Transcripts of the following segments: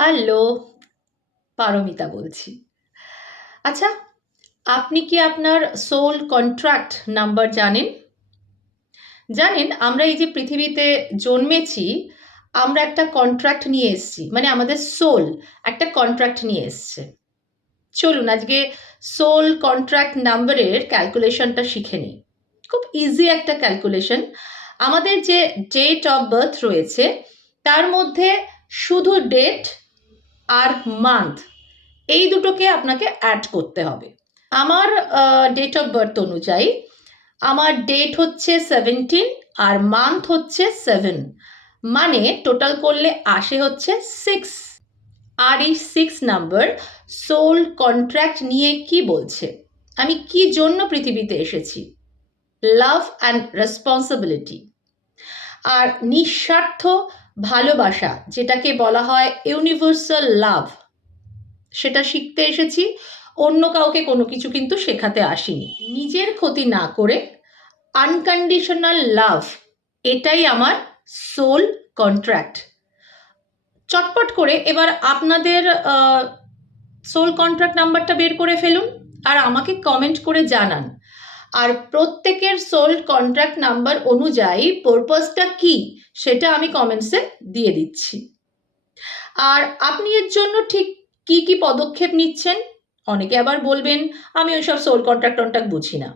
Hello, Paromita বলছি। আচ্ছা, আপনি কি আপনার সোল কন্ট্রাক্ট নাম্বার জানেন? জানেন আমরা এই যে পৃথিবীতে জন্মেছি, আমরা একটা কন্ট্রাক্ট নিয়ে এসেছি। মানে আমাদের সোল একটা কন্ট্রাক্ট নিয়ে এসছে। চলুন আজকে সোল কন্ট্রাক্ট নাম্বারের ক্যালকুলেশনটা শিখে নিই। খুব ইজি একটা ক্যালকুলেশন। আমাদের যে ডেট অফ বার্থ রয়েছে তার মধ্যে শুধু ডেট আর মান্থ এই দুটোকে আপনাকে অ্যাড করতে হবে। আমার ডেট অফ বার্থ অনুযায়ী আমার ডেট হচ্ছে 17 আর মান্থ হচ্ছে 7, মানে টোটাল করলে আসে হচ্ছে 6। আর এই 6 নাম্বার সোল কন্ট্রাক্ট নিয়ে কি বলছে, আমি কি জন্য পৃথিবীতে এসেছি, লাভ অ্যান্ড রেসপন্সিবিলিটি আর নিঃস্বার্থ ভালোবাসা, যেটাকে বলা হয় ইউনিভার্সাল লাভ, সেটা শিখতে এসেছি। অন্য কাউকে কোনো কিছু কিন্তু শেখাতে আসিনি। নিজের ক্ষতি না করে আনকন্ডিশনাল লাভ, এটাই আমার সোল কন্ট্রাক্ট। চটপট করে এবার আপনাদের সোল কন্ট্রাক্ট নাম্বারটা বের করে ফেলুন আর আমাকে কমেন্ট করে জানান। আর প্রত্যেকের সোল কন্ট্রাক্ট নাম্বার অনুযায়ী পারপাসটা কি সেটা আমি কমেন্টসে দিয়ে দিচ্ছি। আর আপনি এর জন্য ঠিক কি কি পদক্ষেপ নিচ্ছেন? অনেকে আবার বলবেন আমি ওইসব সোল কন্ট্রাক্ট বুঝি না।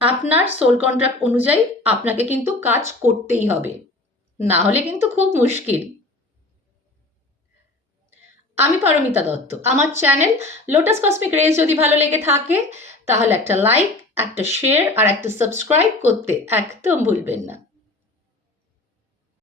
আপনার সোল কন্ট্রাক্ট অনুযায়ী আপনাকে কিন্তু কাজ করতেই হবে, না হলে কিন্তু খুব মুশকিল। আমি পারমিতা দত্ত। আমার চ্যানেল লোটাস কসমিক রেজ যদি ভালো লেগে থাকে তাহলে একটা লাইক, একটা শেয়ার আর একটা সাবস্ক্রাইব করতে একদম ভুলবেন না।